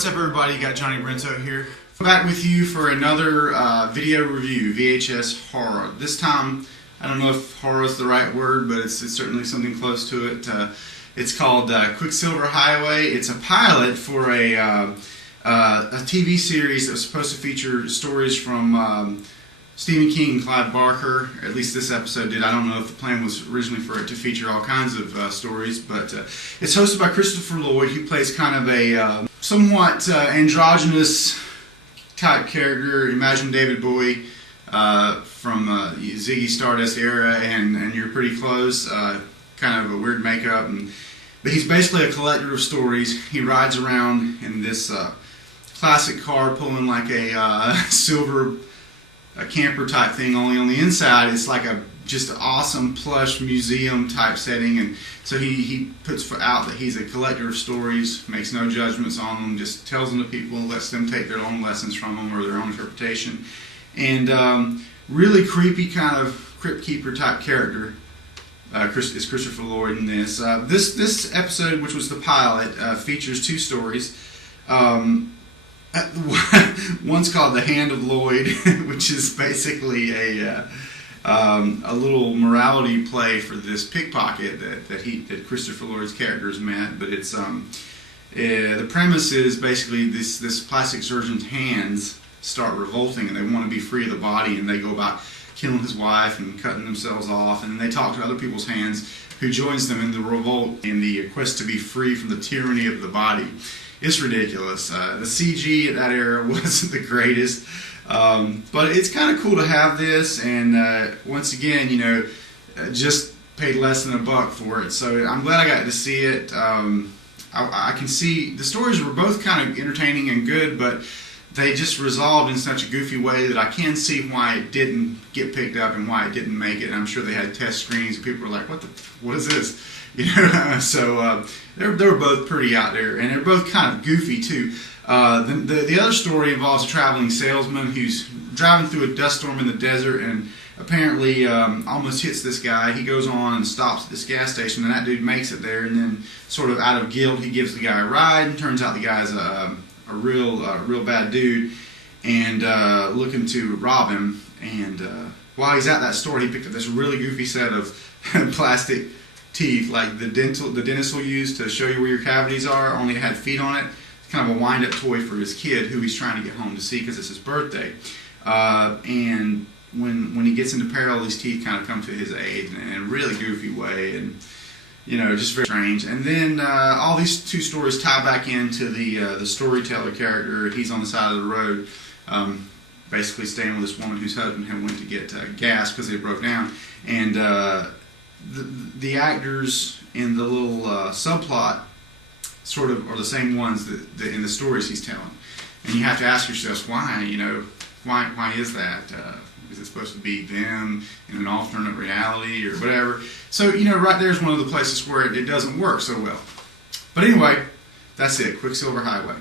What's up, everybody? You got Johnny Brento here. I'm back with you for another video review, VHS horror. This time, I don't know if horror is the right word, but it's certainly something close to it. It's called Quicksilver Highway. It's a pilot for a TV series that was supposed to feature stories from Stephen King and Clive Barker. At least this episode did. I don't know if the plan was originally for it to feature all kinds of stories, but it's hosted by Christopher Lloyd, who plays kind of a somewhat androgynous type character. Imagine David Bowie from Ziggy Stardust era, and you're pretty close. Kind of a weird makeup, but he's basically a collector of stories. He rides around in this classic car, pulling like a silver camper type thing. Only on the inside, it's like a just awesome plush museum type setting. And so he puts out that he's a collector of stories, makes no judgments on them, just tells them to people, lets them take their own lessons from them or their own interpretation. And really creepy kind of crypt keeper type character is Christopher Lloyd in this. This episode, which was the pilot, features two stories. One's called The Hand of Lloyd, which is basically a little morality play for this pickpocket that Christopher Lloyd's character has met. But it's the premise is basically this plastic surgeon's hands start revolting, and they want to be free of the body, and they go about killing his wife and cutting themselves off, and they talk to other people's hands who joins them in the revolt in the quest to be free from the tyranny of the body. It's ridiculous. The CG at that era wasn't the greatest, but it's kind of cool to have this, and once again, you know, just paid less than $1 for it, so I'm glad I got to see it. I can see the stories were both kind of entertaining and good, but they just resolved in such a goofy way that I can see why it didn't get picked up and why it didn't make it. And I'm sure they had test screenings and people were like, what is this? You know, so they were both pretty out there, and they're both kind of goofy too. The other story involves a traveling salesman who's driving through a dust storm in the desert and apparently almost hits this guy. He goes on and stops at this gas station, and that dude makes it there, and then sort of out of guilt he gives the guy a ride, and turns out the guy's a real bad dude and looking to rob him. And while he's at that store, he picked up this really goofy set of plastic teeth, like the dentist will use to show you where your cavities are, only it had feet on it. It's kind of a wind-up toy for his kid who he's trying to get home to see because it's his birthday. And when he gets into peril, these teeth kind of come to his aid in a really goofy way, and you know, just very strange. And then all these two stories tie back into the storyteller character. He's on the side of the road, basically staying with this woman whose husband had went to get gas because they broke down. And the actors in the little subplot sort of are the same ones that in the stories he's telling. And you have to ask yourselves, why? You know, why is that? Is it supposed to be them in an alternate reality or whatever? So, you know, right there's one of the places where it doesn't work so well. But anyway, that's it. Quicksilver Highway.